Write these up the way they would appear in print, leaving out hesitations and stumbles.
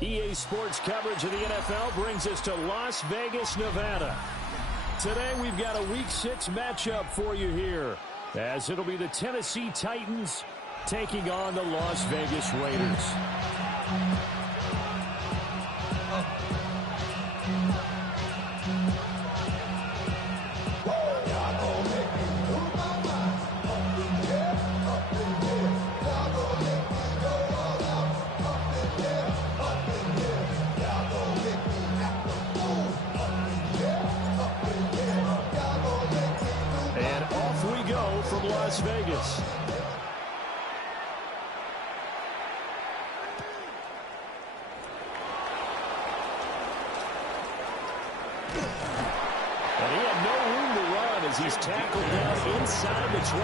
EA Sports coverage of the NFL brings us to Las Vegas, Nevada. Today we've got a Week 6 matchup for you here, as it'll be the Tennessee Titans taking on the Las Vegas Raiders. Las Vegas. And he had no room to run as he's tackled down inside the 20.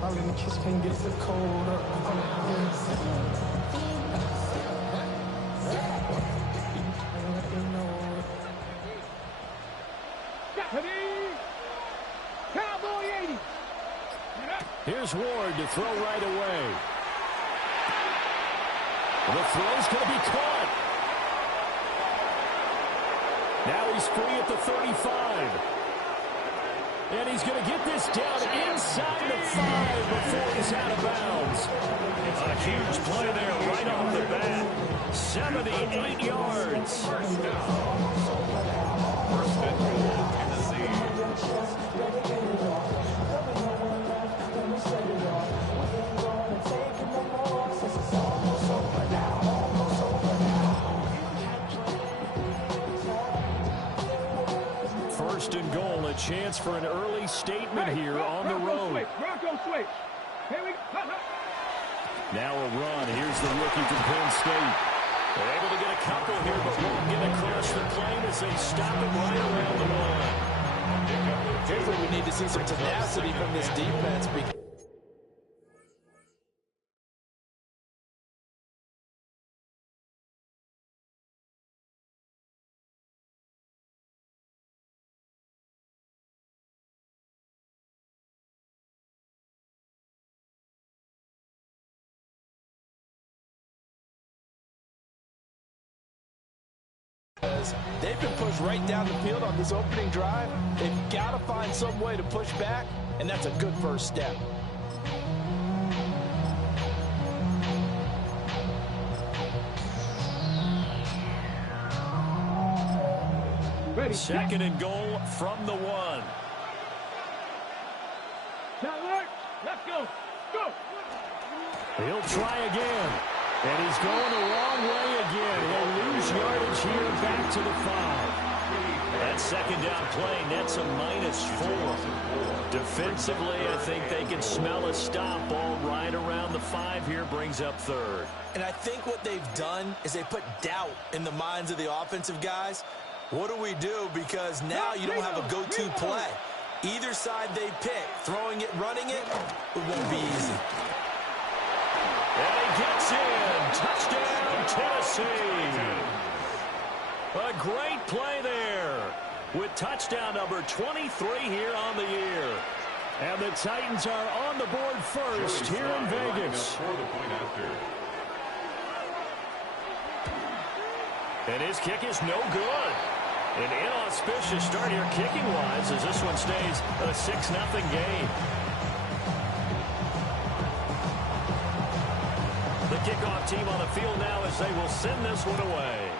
All in the kiss can't get the cold up. Cowboy 80. Here's Ward to throw right away. The throw's going to be caught. Now he's free at the 35. And he's going to get this down inside the 5 before he's out of bounds. A huge play there right off the bat. 78 yards. First and goal, Tennessee. First and goal, a chance for an early statement here on the road. Bronco switch. Here we go. Now a run. Here's the rookie from Penn State. They're able to get a couple here, but won't get across the plane as they stop him right around the line. Here's where we need to see some tenacity from this defense. They've been pushed right down the field on this opening drive. They've got to find some way to push back, and that's a good first step. Ready. Second and goal from the 1. That works. Let's go. Go. He'll try again. And he's going the wrong way again. He'll lose yardage here back to the 5. That second down play nets a -4. Defensively, I think they can smell a stop. Ball right around the 5 here, brings up third. And I think what they've done is they put doubt in the minds of the offensive guys. What do we do? Because now you don't have a go-to play. Either side they pick, throwing it, running it, it won't be easy. And he gets in. Touchdown, Tennessee. A great play there with touchdown number 23 here on the year. And the Titans are on the board first here in Vegas. And his kick is no good. An inauspicious start here kicking-wise as this one stays a 6-0 game. The kickoff team on the field now as they will send this one away.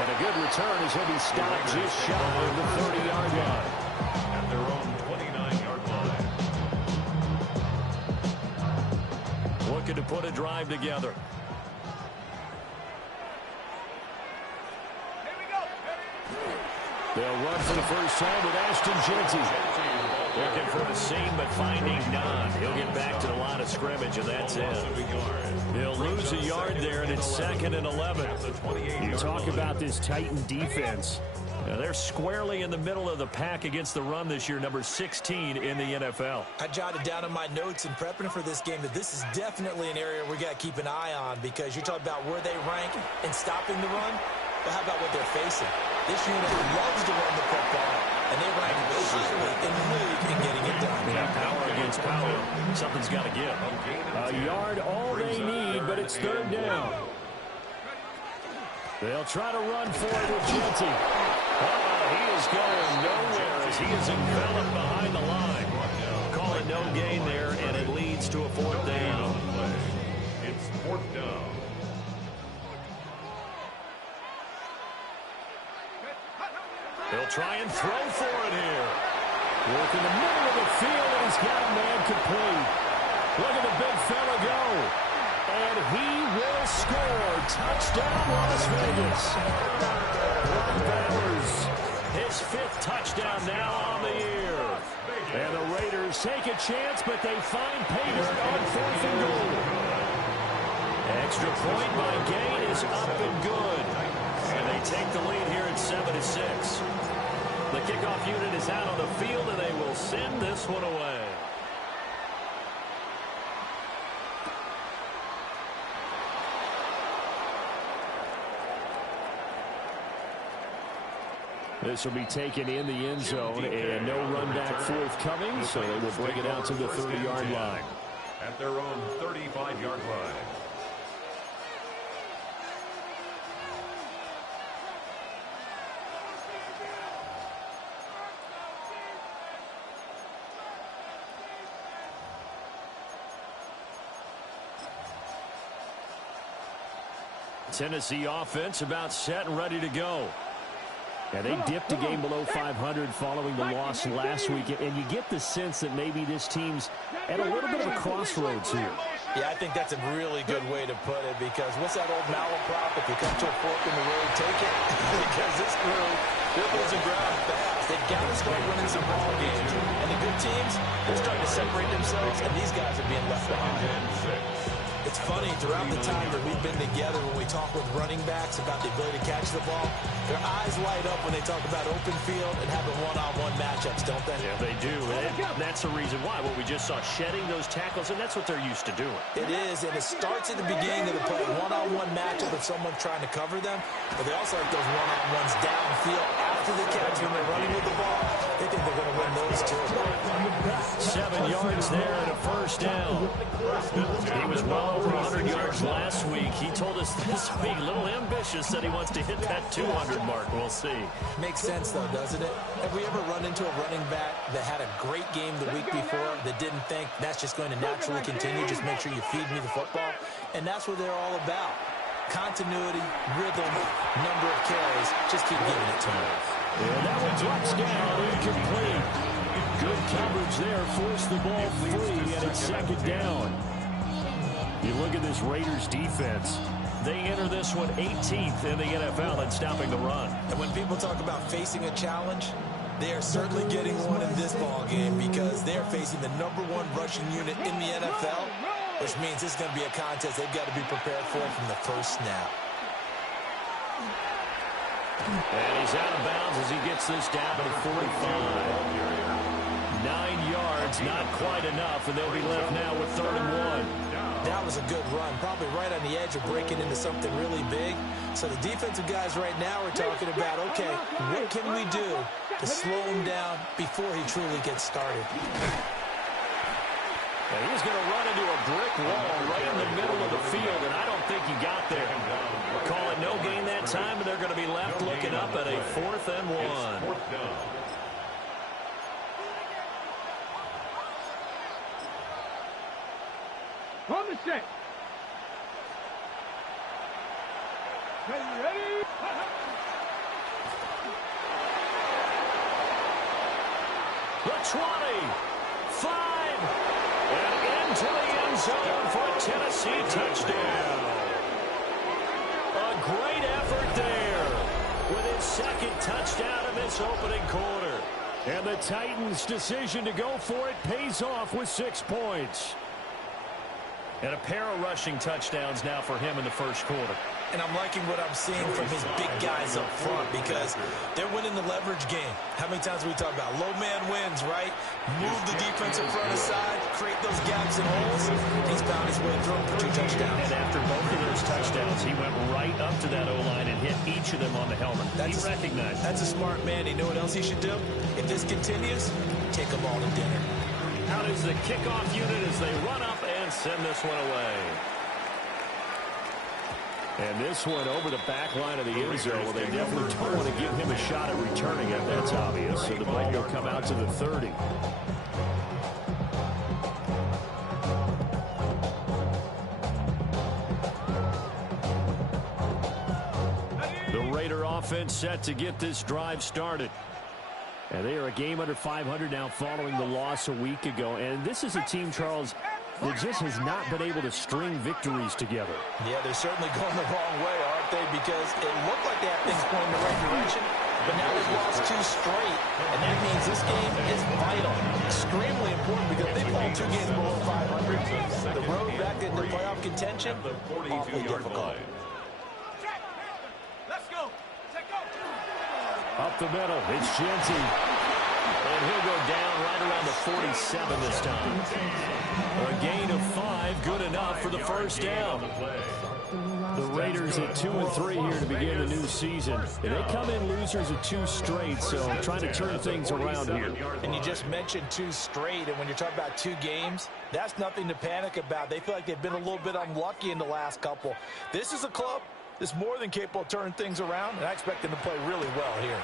And a good return as he'll be stopped just shy of the 30-yard line. At their own 29-yard line. Looking to put a drive together. They'll run for the first time with Ashton Jeanty. Looking for a seam, but finding none. He'll get back to the line of scrimmage, and that's it. He'll lose a yard there, and it's 2nd and 11. You talk about this Titan defense. They're squarely in the middle of the pack against the run this year, number 16 in the NFL. I jotted down in my notes in prepping for this game that this is definitely an area we got to keep an eye on, because you're talking about where they rank in stopping the run, but how about what they're facing? This unit loves to run the football, and they rank highly in the league in getting it done. Yeah, power against power. Something's got to give. A yard, all they need, but it's 3rd down. They'll try to run for it with Genty. He is going nowhere as he is enveloped behind the line. Call it no gain there, and it leads to a 4th down. It's 4th down. They'll try and throw for it here. Work in the middle of the field, and he's got a man complete. Look at the big fella go. And he will score. Touchdown, Las Vegas. Brock Bowers, his 5th touchdown now on the year. And the Raiders take a chance, but they find Payton on 4th and goal. Extra point by Gain is up and good. And they take the lead here at 7-6. The kickoff unit is out on the field, and they will send this one away. This will be taken in the end zone, and no run back forthcoming, so they will bring it out to the 30-yard line. At their own 35-yard line. Tennessee offense about set and ready to go. Yeah, they dipped a game below 500 following the loss last week, and you get the sense that maybe this team's at a little bit of a crossroads here. Yeah, I think that's a really good way to put it, because what's that old malaprop? If you come to a fork in the road, take it. Because this crew, they're losing ground fast. They've got to start winning some ball games. And the good teams, they're starting to separate themselves, and these guys are being left behind. It's funny, throughout the time that we've been together, when we talk with running backs about the ability to catch the ball, their eyes light up when they talk about open field and having one-on-one matchups, don't they? Yeah, they do. And that's the reason why. What we just saw, shedding those tackles, and that's what they're used to doing. It is, and it starts at the beginning of the play, one-on-one matchup with someone trying to cover them, but they also like those one-on-ones downfield after the catch when they're running with the ball. They think they're going to win those too. 7 yards there and a 1st down. He was well over 100 yards last week. He told us this week, a little ambitious, said he wants to hit that 200 mark. We'll see. Makes sense, though, doesn't it? Have we ever run into a running back that had a great game the week before that didn't think that's just going to naturally continue? Just make sure you feed me the football. And that's what they're all about. Continuity, rhythm, number of carries. Just keep giving it to them. And that one drops down, incomplete. Good coverage there, forced the ball free, and it's 2nd down. You look at this Raiders defense. They enter this one 18th in the NFL in stopping the run. And when people talk about facing a challenge, they are certainly getting one in this ball game, because they're facing the #1 rushing unit in the NFL, which means this is going to be a contest they've got to be prepared for from the first snap. And he's out of bounds as he gets this down to 45. 9 yards, not quite enough, and they'll be left now with 3rd and 1. That was a good run, probably right on the edge of breaking into something really big. So the defensive guys right now are talking about, okay, what can we do to slow him down before he truly gets started? And he's going to run into a brick wall right in the middle of the field, and I don't think he got there. Call it no gain that time, and they're going to be left looking up at a 4th and 1. On the set. Ready? The 20, 5, and into the end zone for a Tennessee touchdown. A great effort there with his 2nd touchdown of this opening quarter. And the Titans' decision to go for it pays off with 6 points. And a pair of rushing touchdowns now for him in the first quarter. And I'm liking what I'm seeing from his big guys up front because they're winning the leverage game. How many times we talk about low man wins, right? Move the defensive front aside, create those gaps and holes. He's found his way through for 2 touchdowns. And after both of those touchdowns, he went right up to that O-line and hit each of them on the helmet. He recognized. That's a smart man. You know what else he should do? If this continues, take them all to dinner. Out is the kickoff unit as they run up and send this one away. And this one over the back line of the end zone. Well, they definitely don't want to give him a shot at returning it. That's obvious. So the ball will come out to the 30. The Raider offense set to get this drive started. And they are a game under 500 now following the loss a week ago. And this is a team, Charles, that just has not been able to string victories together. Yeah, they're certainly going the wrong way, aren't they? Because it looked like they have things going in the right direction, but now they've lost 2 straight, and that means this game is vital, extremely important, because they fall 2 games below 500. The road back into playoff contention, awfully difficult. Up the middle, it's Genty. And he'll go down right around the 47 this time. A gain of 5, good enough for the first down. The Raiders at 2-3 here to begin the new season. And they come in losers of 2 straight, so trying to turn things around here. And you just mentioned 2 straight, and when you're talking about 2 games, that's nothing to panic about. They feel like they've been a little bit unlucky in the last couple. This is a club that's more than capable of turning things around, and I expect them to play really well here.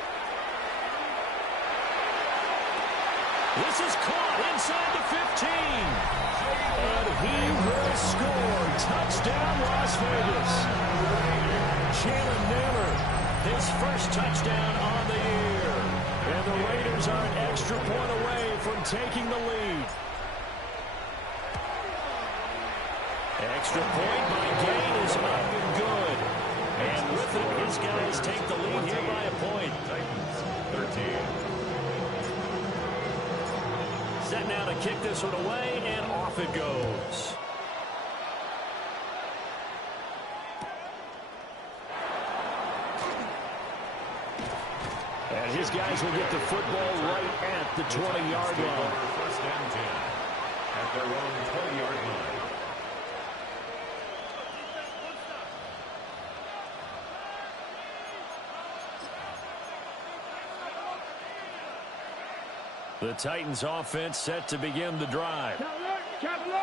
This is caught inside the 15. And he will score. Touchdown, Las Vegas. Jalen Nailor, his first touchdown on the year. And the Raiders are an extra point away from taking the lead. Extra point by Gain is up and good. And with it, his guys take the lead here by a point. Titans 13. Set now to kick this one away, and off it goes. And his guys will get the football right at the 20-yard line. First and 10 at their own 20-yard line. The Titans offense set to begin the drive.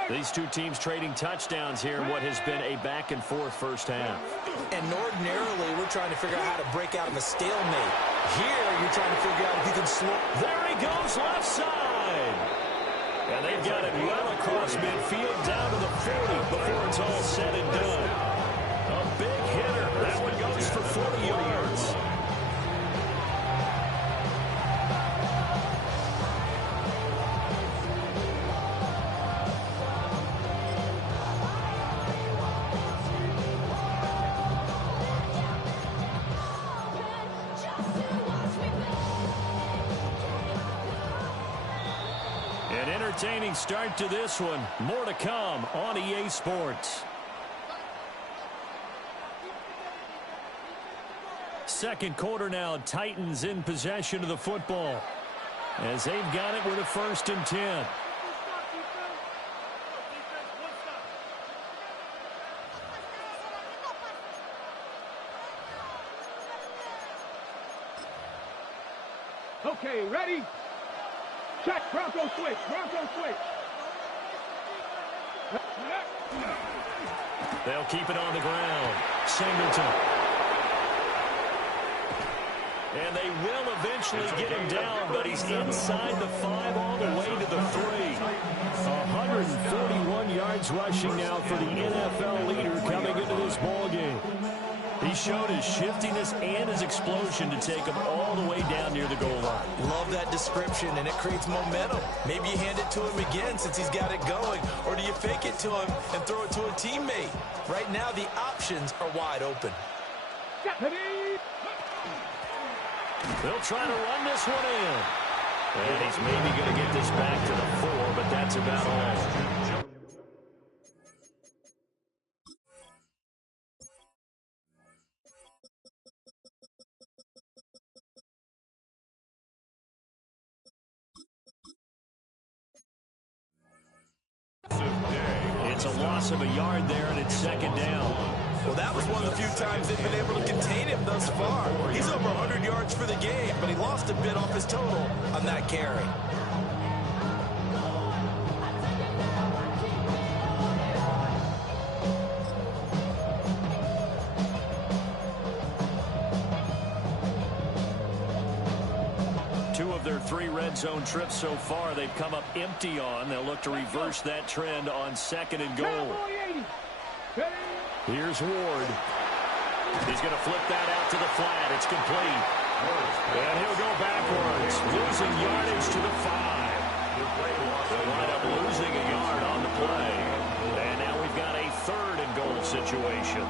These 2 teams trading touchdowns here in what has been a back-and-forth first half. And ordinarily, we're trying to figure out how to break out of a stalemate. Here, you're trying to figure out if you can slow. There he goes, left side. And they've got it well across midfield down to the 40 before it's all said and done. A big hitter. That one goes for 40 yards. An entertaining start to this one. More to come on EA Sports. Second quarter now, Titans in possession of the football as they've got it with a 1st and 10. Okay, ready? Check, Bronco switch, Bronco switch. They'll keep it on the ground. Singleton. And they will eventually get him down, but he's inside the 5 all the way to the 3. 141 yards rushing now for the NFL leader coming into this ballgame. He showed his shiftiness and his explosion to take him all the way down near the goal line. Love that description, and it creates momentum. Maybe you hand it to him again since he's got it going, or do you fake it to him and throw it to a teammate? Right now, the options are wide open. They'll try to run this one in. And he's maybe going to get this back to the 4, but that's about all. It's a loss of a yard there, and it's second down. Well, that was one of the few times they've been able to contain him thus far. He's over 100 yards for the game, but he lost a bit off his total on that carry. Two of their 3 red zone trips so far, they've come up empty on. They'll look to reverse that trend on second and goal. Here's Ward. He's going to flip that out to the flat. It's complete. And he'll go backwards, losing yardage to the 5. They'll wind up losing a yard on the play. And now we've got a third and goal situation.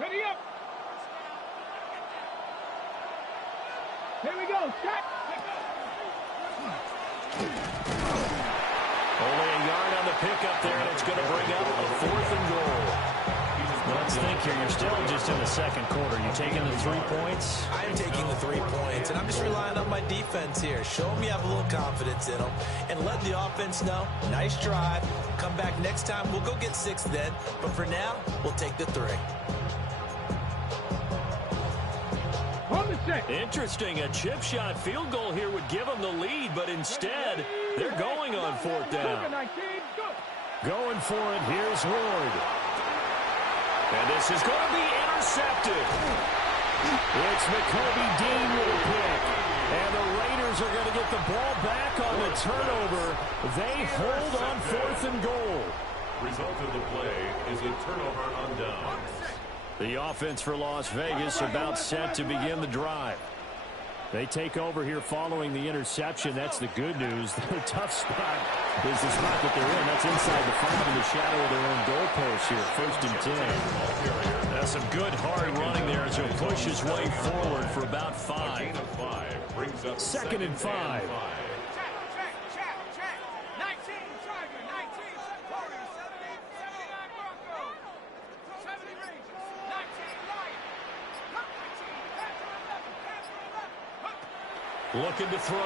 Ready up. Here we go. Set. Only a yard on the pickup there, and it's going to bring up a 4th and goal. Let's think here. You're still just in the second quarter. You taking the 3 points? I'm taking the 3 points, and I'm just relying on my defense here. Show them you have a little confidence in them, and let the offense know, nice drive. Come back next time. We'll go get 6 then, but for now, we'll take the 3. Interesting. A chip shot field goal here would give them the lead, but instead, they're going on 4th down. Going for it. Here's Ward. And this is going to be intercepted. It's Nakobe Dean with a pick. And the Raiders are going to get the ball back on the turnover. They hold on 4th and goal. Result of the play is a turnover on downs. The offense for Las Vegas about set to begin the drive. They take over here following the interception. That's the good news. Their tough spot is the spot that they're in. That's inside the 5 in the shadow of their own goalpost here. 1st and 10. That's some good hard running there as he'll push his way forward for about 5. 2nd and 5. Looking to throw.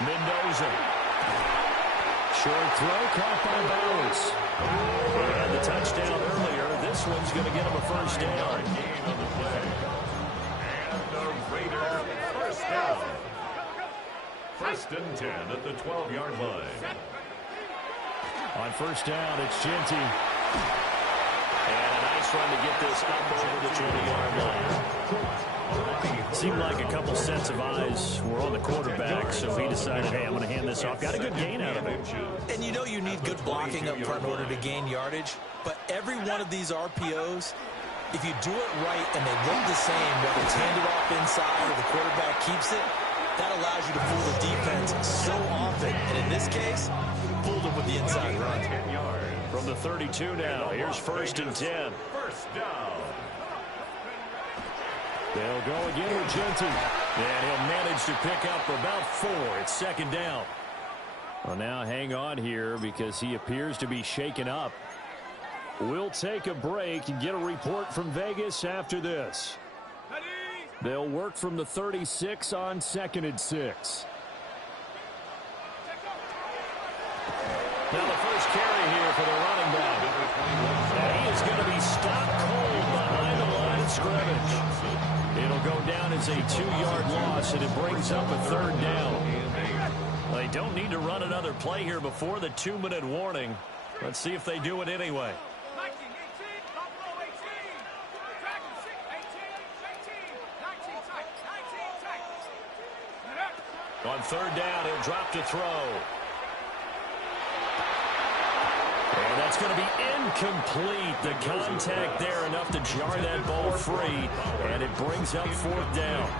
Mendoza. Short throw caught by Bowers. He had the touchdown earlier. This one's going to get him a 1st down. And the Raiders first down. 1st and 10 at the 12-yard line. On 1st down, it's Genty. And a nice run to get this up over the 20-yard line. Seemed like a couple sets of eyes were on the quarterback, so he decided, hey, I'm going to hand this off. Got a good gain out of it. And you know you need good blocking up front in order to gain yardage, but every one of these RPOs, if you do it right and they look the same, whether it's handed off inside or the quarterback keeps it, that allows you to fool the defense so often. And in this case, fooled them with the inside run. From the 32 now, here's 1st and 10. 1st down. They'll go again with Genty. And he'll manage to pick up about 4. It's 2nd down. Well, now hang on here because he appears to be shaken up. We'll take a break and get a report from Vegas after this. They'll work from the 36 on 2nd and 6. Now the first carry here for the running back. And he is going to be stopped cold behind the line of scrimmage. It'll go down as a 2-yard loss, and it brings up a 3rd down. They don't need to run another play here before the 2-minute warning. Let's see if they do it anyway. On 3rd down, he'll drop to throw. And that's going to be incomplete. The contact there enough to jar that ball free, and it brings up 4th down.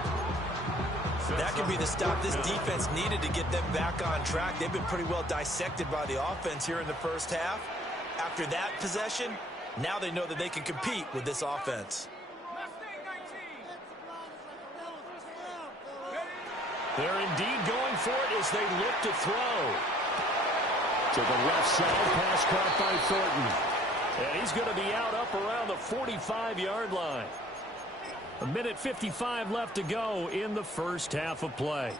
That could be the stop this defense needed to get them back on track. They've been pretty well dissected by the offense here in the first half. After that possession, now they know that they can compete with this offense. They're indeed going for it as they look to throw. To the left side, pass caught by Thornton. And he's going to be out up around the 45-yard line. 1:55 left to go in the first half of play.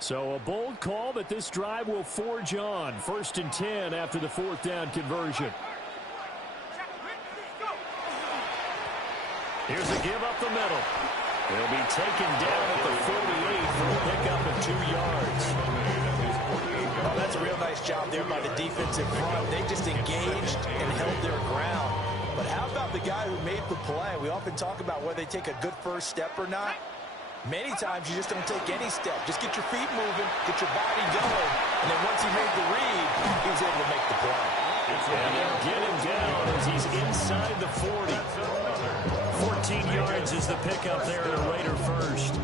So a bold call, but this drive will forge on. 1st and 10 after the 4th down conversion. Here's a give up the middle. He'll be taken down at the 48 for a pickup of 2 yards. Oh, that's a real nice job there by the defensive front. They just engaged and held their ground. But how about the guy who made the play? We often talk about whether they take a good first step or not. Many times you just don't take any step. Just get your feet moving, get your body going. And then once he made the read, he was able to make the play. And they'll get him down as he's inside the 40. 14 yards is the pickup there at a Raider first.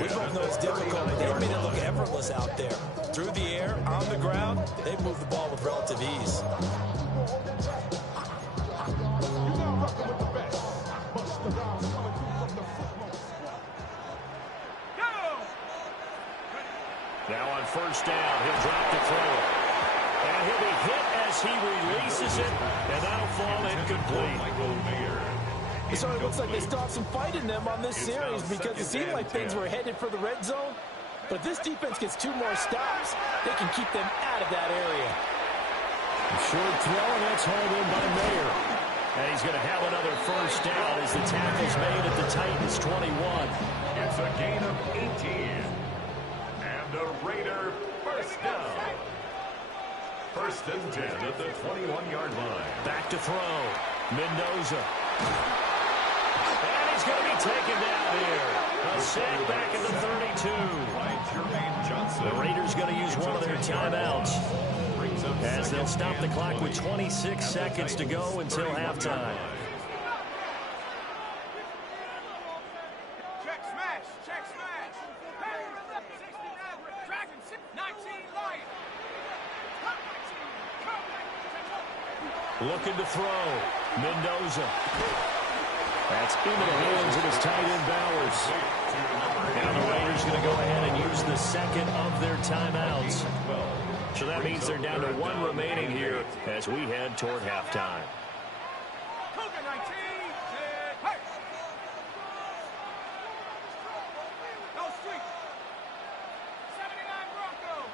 We both know it's difficult, but they made it look effortless out there. Through the air, on the ground, they moved the ball with relative ease. Now on 1st down, he'll drop the throw. And he'll be hit as he releases it, and that'll fall incomplete. So it looks like they still have some fight in them on this series because it seemed like things were headed for the red zone. But this defense gets 2 more stops. They can keep them out of that area. Short throw, and that's hauled in by Mayer. And he's going to have another 1st down as the tackle's made at the Titans' 21. It's a gain of 18. And a Raider 1st down. 1st and 10 at the 21-yard line. Back to throw. Mendoza. And he's going to be taken down here. A sack back at the 32. The Raiders going to use one of their timeouts as they'll stop the clock with 26 seconds to go until halftime. Check smash, check smash. 69, Dragon 19 Lion. Looking to throw. Mendoza. That's into the hands of his tight end Bowers. Now the Raiders going to go ahead and use the second of their timeouts. So that means they're down to 1 remaining here as we head toward halftime. Cougar 19. Hey. No street. 79 Bronco.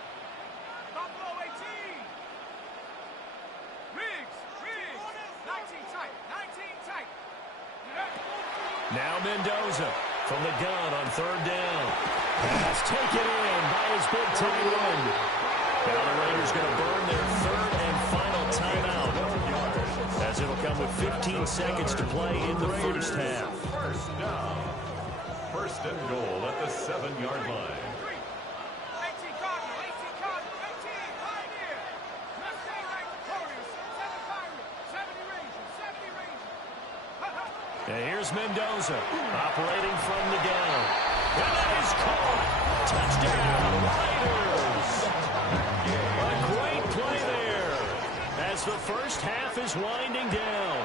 Buffalo 18. Riggs. 19 tight. 19 tight. Now Mendoza from the gun on 3rd down. Pass taken in by his big tight end. Now the Raiders going to burn their 3rd and final timeout as it'll come with 15 seconds to play in the first half. 1st down. 1st and goal at the 7-yard line. 18 Cardinal. 18 Cardinal. 18 Pioneer. Mustang like Warriors. 7 Pirate. 70 Ranger. 70 Ranger. And here's Mendoza operating from the gun. And that is caught. Touchdown, Raiders. A great play there as the first half is winding down.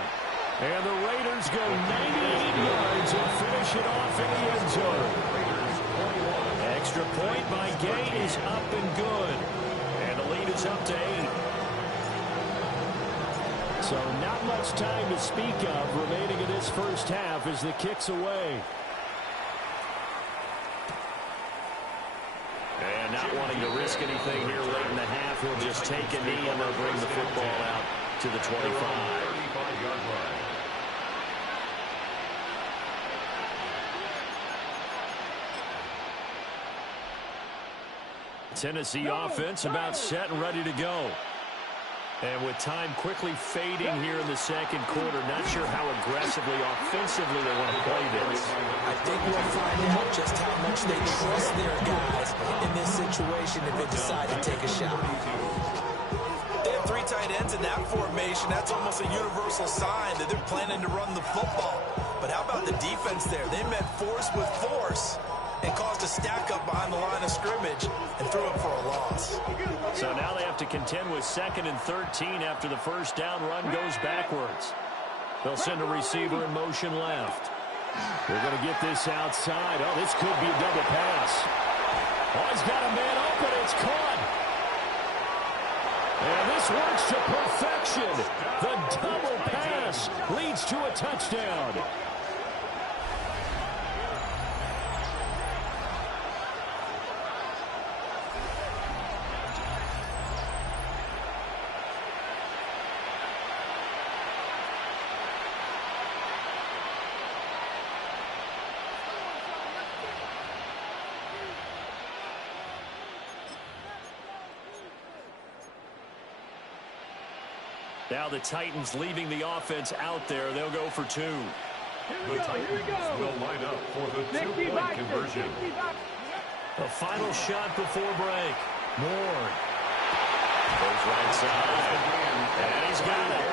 And the Raiders go 98 yards and finish it off in the end zone. Extra point by Gay is up and good. And the lead is up to 8. So not much time to speak of remaining in this first half as the kick's away. And not wanting to risk anything here late in the half, he'll just take a knee and they'll bring the football out to the 25. 35-yard line. Tennessee offense about set and ready to go. And with time quickly fading here in the second quarter, not sure how aggressively, offensively they want to play this. I think we'll find out just how much they trust their guys in this situation if they decide to take a shot. They have 3 tight ends in that formation. That's almost a universal sign that they're planning to run the football. But how about the defense there? They met force with force and caused a stack up behind the line of scrimmage and threw it for a loss. So now they have to contend with 2nd and 13 after the first down run goes backwards. They'll send a receiver in motion left. They're going to get this outside. Oh, this could be a double pass. Oh, he's got a man open. It's caught. And this works to perfection. The double pass leads to a touchdown. Now the Titans leaving the offense out there. They'll go for 2. The Titans will line up for the two-point conversion. The final shot before break. Moore goes right side. And he's got it.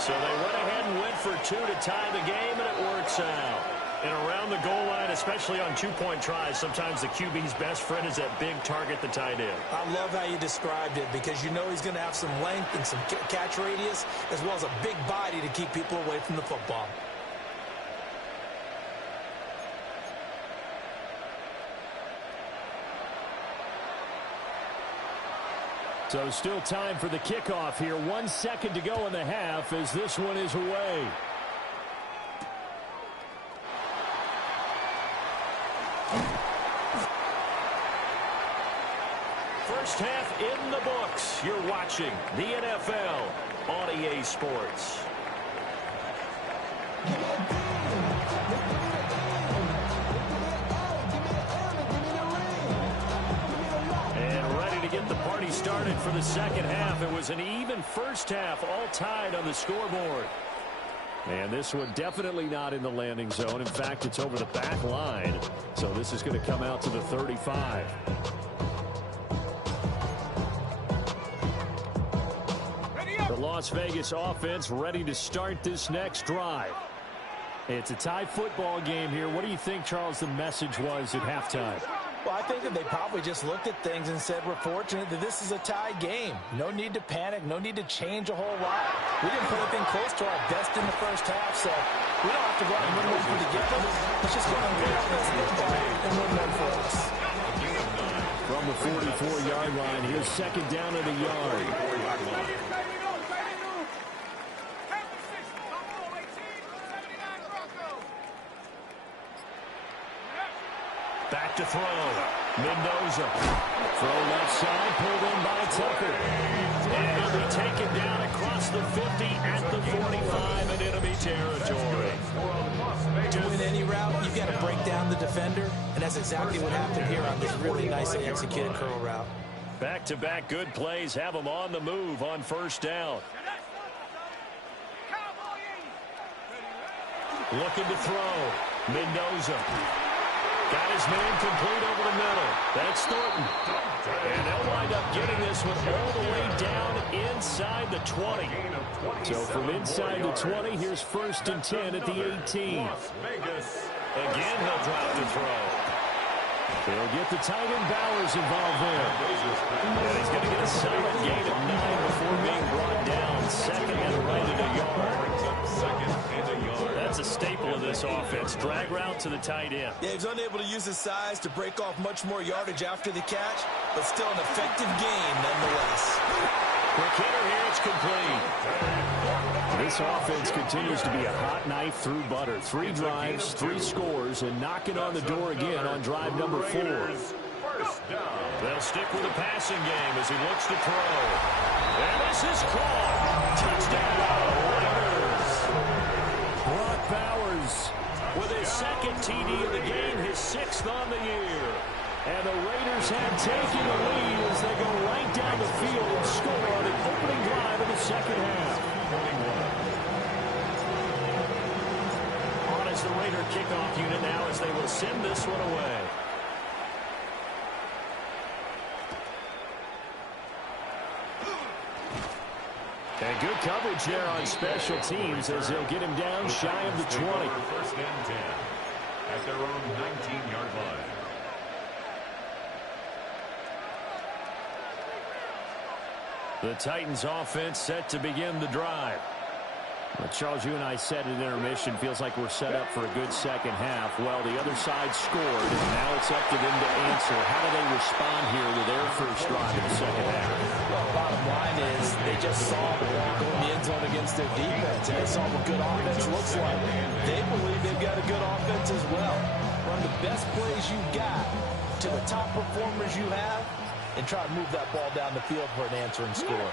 So they went ahead and went for 2 to tie the game, and it works out. And around the goal line, especially on two-point tries, sometimes the QB's best friend is that big target, the tight end. I love how you described it because you know he's going to have some length and some catch radius as well as a big body to keep people away from the football. So still time for the kickoff here. 1 second to go in the half as this one is away. First half in the books. You're watching the NFL on EA Sports. And ready to get the party started for the second half. It was an even first half, all tied on the scoreboard. And this one definitely not in the landing zone. In fact, it's over the back line. So this is going to come out to the 35. The Las Vegas offense ready to start this next drive. It's a tie football game here. What do you think, Charles, the message was at halftime? Well, I think that they probably just looked at things and said, we're fortunate that this is a tie game. No need to panic. No need to change a whole lot. We didn't put anything close to our best in the first half, so we don't have to go out and win one for the gift. Let's just go out and get out this football and win one for us. From the 44-yard line, here's second down at a yard. Back to throw. Mendoza. Throw left side, pulled in by Tucker. And he'll be taken down across the 50 at the 45 in enemy territory. To win any route, you've got to break down the defender, and that's exactly what happened here on this really nicely executed curl route. Back-to-back good plays have them on the move on first down. Looking to throw. Mendoza. Got his man complete over the middle. That's Thornton. And they'll wind up getting this one all the way down inside the 20. So from inside the 20, here's first and 10 at the 18. Again, he'll drop the throw. They'll get the tight end Bowers involved there. And he's going to get a solid gain of 9 before being brought down. Second and right at a yard. That's a staple of this offense. Drag route to the tight end. Yeah, he's unable to use his size to break off much more yardage after the catch, but still an effective gain nonetheless. Quick hitter here, it's complete. This offense continues to be a hot knife through butter. 3 drives, 3 scores, and knocking on the door again on drive number 4. They'll stick with the passing game as he looks to throw. And this is caught. Touchdown, Raiders. Brock Bowers with his second TD of the game, his 6th on the year. And the Raiders have taken the lead as they go right down the field and score on the opening drive of the second half. On as the Raider kickoff unit now as they will send this one away. And good coverage there on special teams as they'll get him down shy of the 20. First and 10 at their own 19-yard line. The Titans offense set to begin the drive. Well, Charles, you and I said at intermission, feels like we're set up for a good second half. Well, the other side scored, and now it's up to them to answer. How do they respond here with their first drive in the second half? Well, bottom line is they just saw the ball go in the end zone against their defense, and they saw what good offense looks like. They believe they've got a good offense as well. Run the best plays you got to the top performers you have, and try to move that ball down the field for an answering score.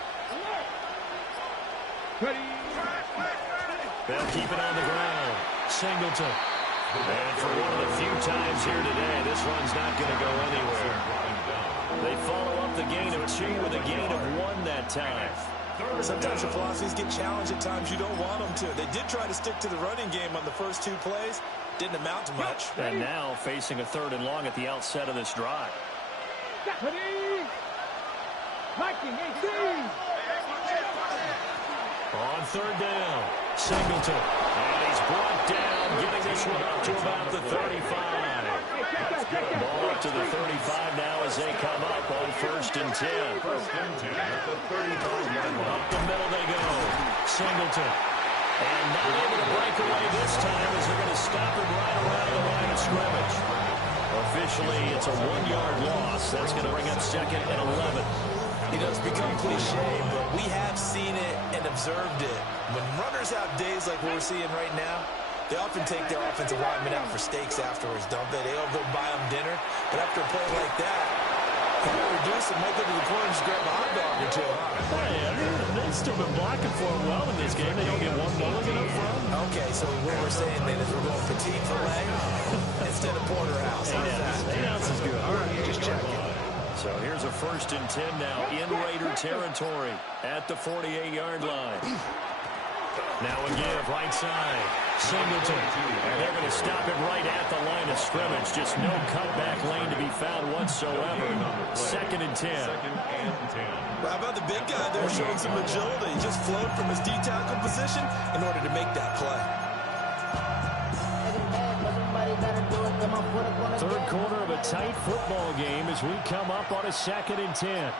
They'll keep it on the ground. Singleton. And for one of the few times here today, this run's not going to go anywhere. They follow up the gain of 2 with a gain of 1 that time. Sometimes your philosophies get challenged at times you don't want them to. They did try to stick to the running game on the first 2 plays. Didn't amount to much. And now facing a 3rd and long at the outset of this drive. On 3rd down, Singleton. And he's brought down, getting this one up to about the 35. Ball up to the 35 now as they come up on 1st and 10. First and 10 at the 35-yard line. Up the middle they go. Singleton. And not able to break away this time as they're going to stop him right around the line of scrimmage. Officially, it's a 1-yard loss. That's going to bring up 2nd and 11. You know, it's become cliche, but we have seen it and observed it. When runners have days like we're seeing right now, they often take their offensive linemen out for steaks afterwards, don't they? They'll go buy them dinner. But after a play like that, if you reduce it, might go to the corner and just grab a hot dog or 2. Hey, I mean, they've still been blocking for him well in this game. They don't get one mulligan up front. Okay, so what we're saying then is we're going petite filet instead of porterhouse. How's that? 8 ounces is good. All right, just checking. So here's a 1st and 10 now in Raider territory at the 48-yard line. Now again, right side, Singleton. And they're going to stop it right at the line of scrimmage. Just no cutback lane to be found whatsoever. 2nd and 10. How about the big guy there showing some agility? He just flowed from his D-tackle position in order to make that play. 3rd quarter of a tight football game as we come up on a 2nd and 10.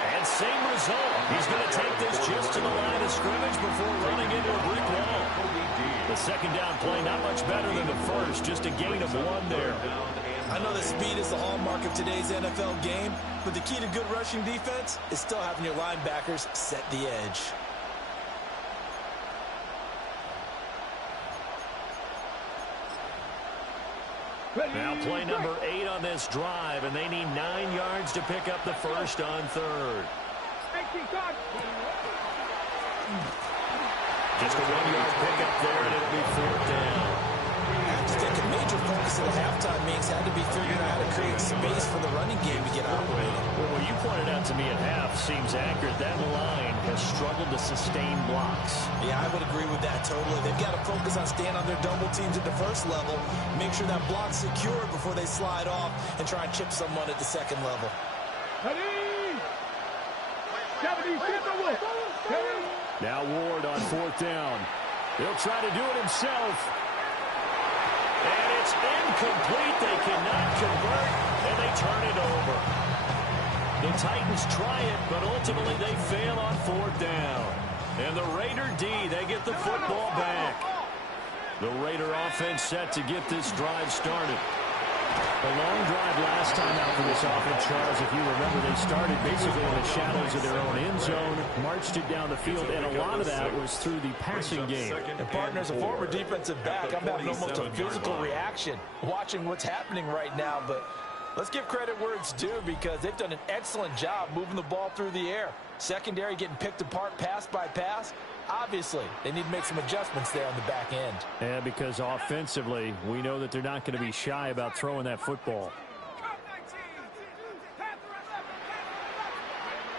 And same result. He's going to take this just to the line of scrimmage before running into a brick wall. The 2nd down play not much better than the first, just a gain of 1 there. I know that speed is the hallmark of today's NFL game, but the key to good rushing defense is still having your linebackers set the edge. Now play number 8 on this drive, and they need 9 yards to pick up the first on 3rd. Just a 1-yard pickup there, and it'll be 4th down. I just think a major focus of the halftime meetings had to be figuring out how to create space for the running game to get operated. Well, what you pointed out to me at half seems accurate. That line has struggled to sustain blocks. Yeah, I would agree with that totally. They've got to focus on staying on their double teams at the first level, make sure that block's secured before they slide off and try and chip someone at the 2nd level. Now Ward on 4th down. He'll try to do it himself. And it's incomplete. They cannot convert, and they turn it over. The Titans try it, but ultimately they fail on 4th down. And the Raider D, they get the football back. The Raider offense set to get this drive started. A long drive last time out for this offense, Charles. If you remember, they started basically in the shadows of their own end zone, marched it down the field, and a lot of that was through the passing game. And partners, a former defensive back, I'm having almost a physical reaction watching what's happening right now, but let's give credit where it's due because they've done an excellent job moving the ball through the air. Secondary getting picked apart pass by pass. Obviously, they need to make some adjustments there on the back end. Yeah, because offensively, we know that they're not going to be shy about throwing that football.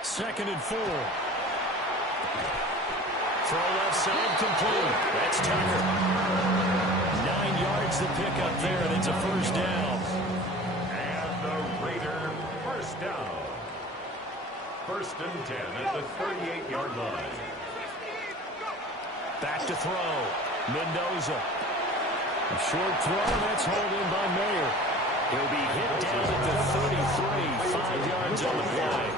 2nd and 4. Throw left side complete. That's Tucker. 9 yards to pick up there, and it's a 1st down. And the Raider first down. First and 10 at the 38-yard line. Back to throw. Mendoza. A short throw, that's hauled in by Mayer. He'll be hit down at the 33, 5 yards on the play.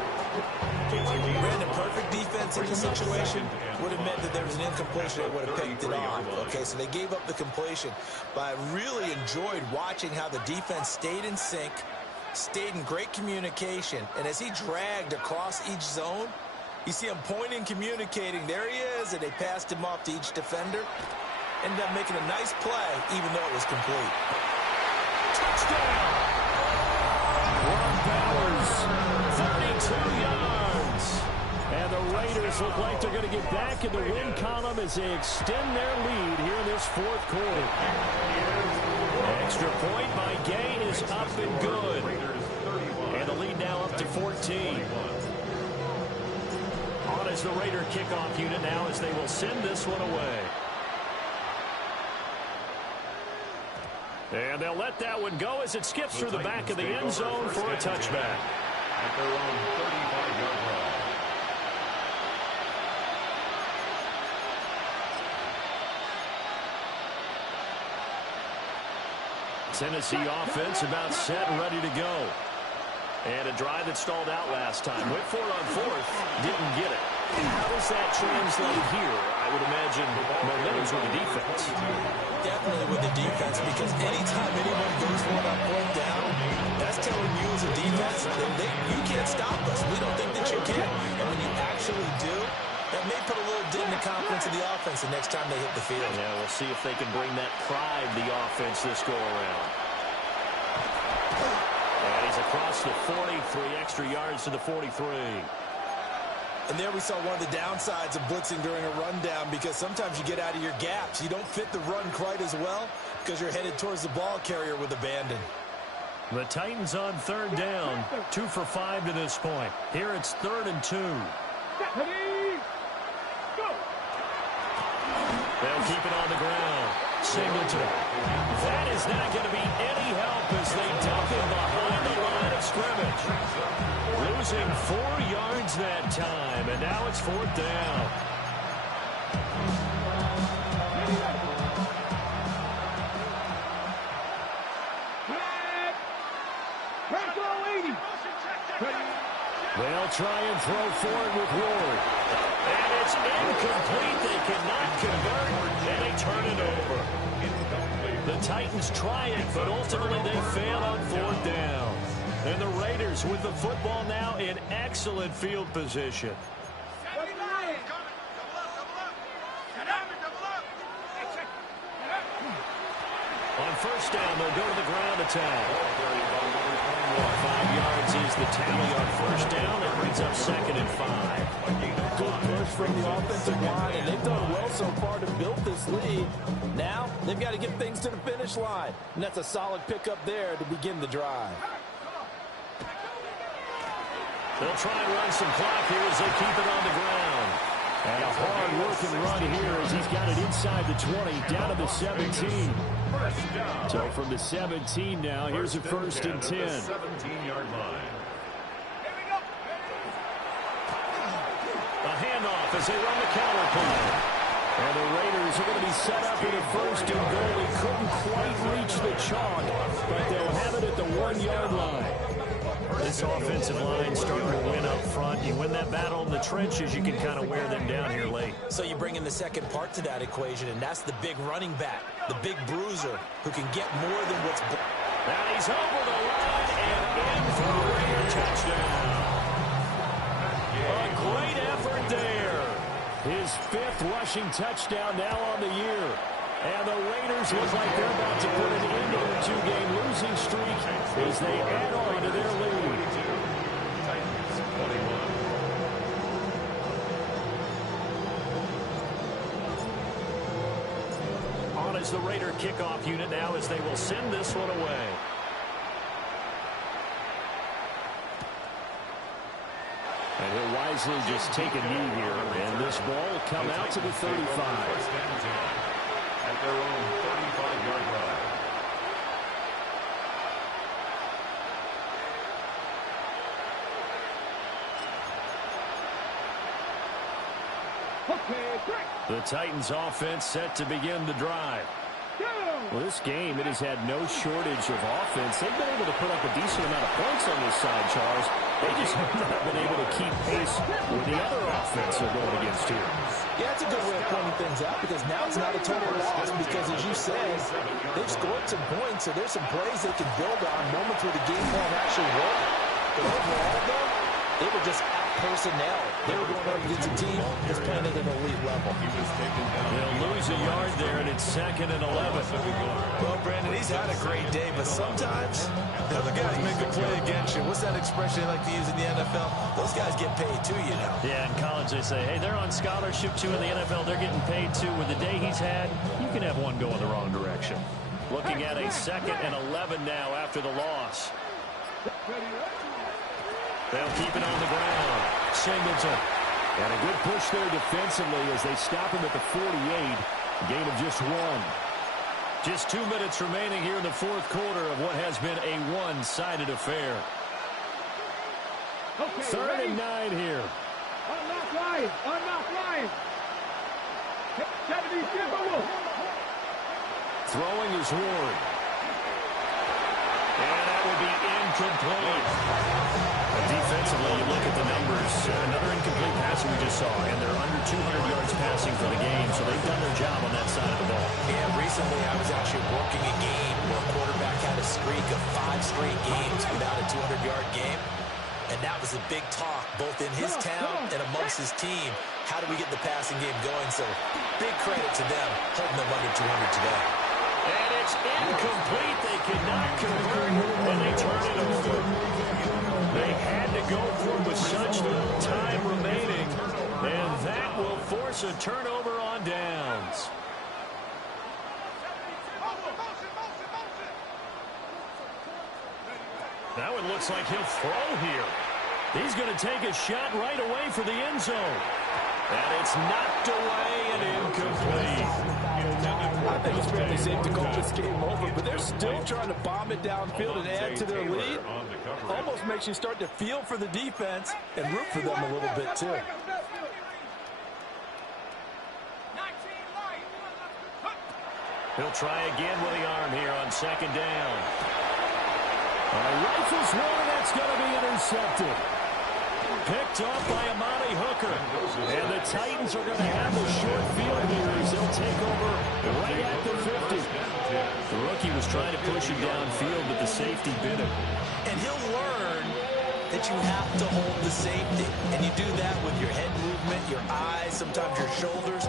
Brandon, perfect defense in this situation would have meant that there was an incompletion. They would have picked it off. Okay, so they gave up the completion. But I really enjoyed watching how the defense stayed in sync, stayed in great communication. And as he dragged across each zone, you see him pointing, communicating. There he is, and they passed him off to each defender. Ended up making a nice play, even though it was complete. Touchdown! Ron Bowers, 32 yards. And the Raiders look like they're going to get back in the win column as they extend their lead here in this fourth quarter. Extra point by Gay is up and good. And the lead now up to 14. On as the Raider kickoff unit now as they will send this one away. And they'll let that one go as it skips through the back of the end zone for a touchback. At their own 35-yard line. Tennessee offense about set and ready to go. And a drive that stalled out last time. Went for it on fourth. Didn't get it. How does that translate here? I would imagine momentum's with the defense. Definitely with the defense, because anytime anyone goes for it on fourth down, that's telling you as a defense that you can't stop us. We don't think that you can. And when you actually do, that may put a little dent in the confidence of the offense the next time they hit the field. Yeah, we'll see if they can bring that pride to the offense this go-around. And he's across the 40, 3 extra yards to the 43. And there we saw one of the downsides of blitzing during a rundown, because sometimes you get out of your gaps. You don't fit the run quite as well because you're headed towards the ball carrier with abandon. The Titans on third down, 2 for 5 to this point. Here it's 3rd and 2. They'll keep it on the ground. Singleton. That is not going to be any help as they dump him behind the line of scrimmage. Losing 4 yards that time, and now it's 4th down. They'll try and throw forward with Ward. And it's incomplete. They cannot convert, and they turn it over. The Titans try it, but ultimately they fail on 4th down. And the Raiders with the football now in excellent field position. On first down, they'll go to the ground attack. 5 yards is the tally on first down. That brings up 2nd and 5. Good push from the offensive line, and they've done well so far to build this lead. Now, they've got to get things to the finish line, and that's a solid pickup there to begin the drive. They'll try and run some clock here as they keep it on the ground. And a hard-working run here as he's got it inside the 20, down to the 17. So from the 17 now, here's a 1st and 10. 17-yard line. A handoff as they run the counter play. And the Raiders are going to be set up in a 1st and goal. They couldn't quite reach the chalk, but they'll have it at the 1-yard line. This offensive line starting to win up front. You win that battle in the trenches, you can kind of wear them down here late. So you bring in the second part to that equation, and that's the big running back, the big bruiser, who can get more than what's... Now he's over the line and in for a Raider touchdown. A great effort there. His 5th rushing touchdown now on the year. And the Raiders look like they're about to put an end to their 2-game losing streak as they add on to their lead. Titans 21. On as the Raider kickoff unit now as they will send this one away. And he'll wisely just take a knee here. And this ball will come out to the 35. At their own 35-yard line. The Titans offense set to begin the drive. Well, this game, it has had no shortage of offense. They've been able to put up a decent amount of points on this side, Charles. They just have not been able to keep pace with the other offense they're going against here. Yeah, it's a good way of pointing things out because now it's not a total loss because, as you said, they've scored some points, so there's some plays they can build on, moments where the game plan actually worked. But overall, though, they were just out-personnel. They were going up against a team that's playing at an elite level. They'll lose a yard there, and it's 2nd and 11. Well, Brandon, he's had a great day, but sometimes the other guys make a play against you. What's that expression they like to use in the NFL? Those guys get paid too, you know. Yeah, in college they say, hey, they're on scholarship too. In the NFL, they're getting paid too. With the day he's had, you can have one go in the wrong direction. Looking at a 2nd and 11 now after the loss. They'll keep it on the ground. Singleton. And a good push there defensively as they stop him at the 48. Gain of just 1. Just 2 minutes remaining here in the 4th quarter of what has been a one-sided affair. 3rd and 9 here. Unlock line. Unlock line. 70, Throwing is Ward. And that will be incomplete. Defensively, you look at the numbers. Another incomplete passing we just saw, and they're under 200 yards passing for the game, so they've done their job on that side of the ball. Yeah, recently I was actually working a game where a quarterback had a streak of 5 straight games without a 200-yard game, and that was a big talk both in his town and amongst his team. How do we get the passing game going? So big credit to them holding them under 200 today. And it's incomplete. They could not convert, and they turn it over. They had to go for it with such little time remaining, and that will force a turnover on downs. Now it looks like he'll throw here. He's going to take a shot right away for the end zone. And it's knocked away and incomplete. I think it's fairly safe to call this game over, but they're still trying to bomb it downfield and add to their lead. Almost makes you start to feel for the defense and root for them a little bit, too. He'll try again with the arm here on 2nd down. Rifles one, and that's going to be intercepted. Picked off by Amani Hooker. And the Titans are going to have the short field here as they'll take over right at the 50. The rookie was trying to push him downfield, but the safety bit him. And he'll learn that you have to hold the safety. And you do that with your head movement, your eyes, sometimes your shoulders.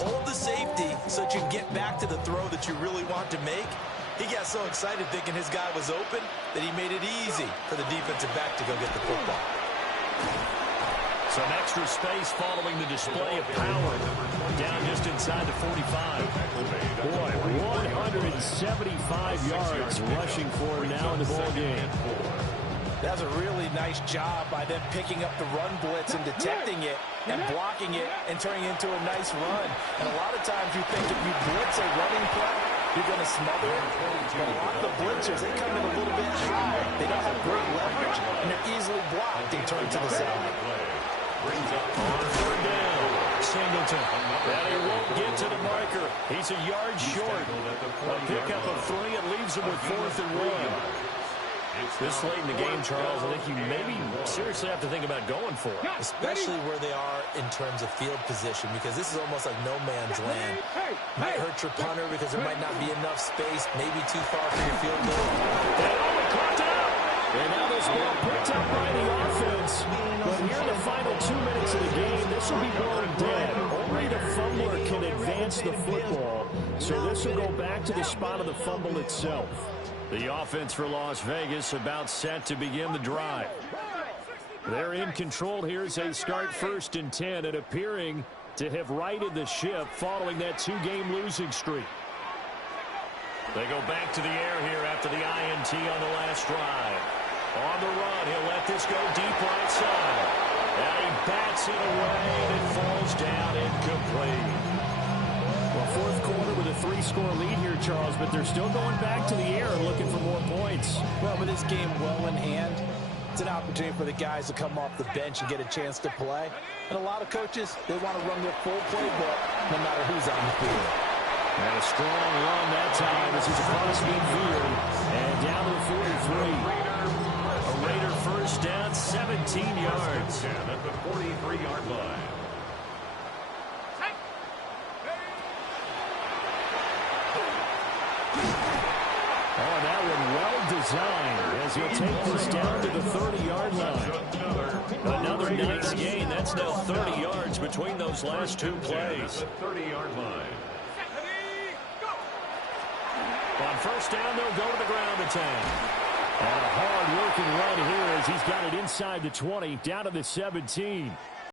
Hold the safety so that you get back to the throw that you really want to make. He got so excited thinking his guy was open that he made it easy for the defensive back to go get the football. Some extra space following the display of power. Down just inside the 45. Boy, 175 yards rushing for him now in the ball game. That's a really nice job by them picking up the run blitz and detecting it and blocking it and turning it into a nice run. And a lot of times you think if you blitz a running play, you're going to smother it. But a lot of the blitzers, they come in a little bit high. They don't have great leverage, and they're easily blocked and turned to the side. On 3rd down, Singleton. And he won't get to the marker. He's a yard short. A pickup of 3. It leaves him with 4th and 1. This late in the game, Charles, I think you maybe seriously have to think about going for it. Especially where they are in terms of field position, because this is almost like no man's land. Might hurt your punter because there might not be enough space, maybe too far for your field goal. And now this ball picked up by the offense. But here in the final 2 minutes of the game, this will be blown dead. Only the fumbler can advance the football. So this will go back to the spot of the fumble itself. The offense for Las Vegas about set to begin the drive. They're in control here as they start 1st and 10 and appearing to have righted the ship following that 2-game losing streak. They go back to the air here after the INT on the last drive. On the run, he'll let this go deep right side. And he bats it away and it falls down incomplete. Well, 4th quarter with a 3-score lead here, Charles, but they're still going back to the air and looking for more points. Well, with this game well in hand, It's an opportunity for the guys to come off the bench and get a chance to play. And a lot of coaches, they want to run their full playbook no matter who's on the field. And a strong run that time as he's across midfield and down to the 43. A Raider first down, 17 yards. At the 43-yard line. Oh, that one well designed as he'll take this down to the 30-yard line. Another nice gain. That's now 30 yards between those last two plays. 30-yard line. On first down, they'll go to the ground attack. And a hard-working run here as he's got it inside the 20, down to the 17.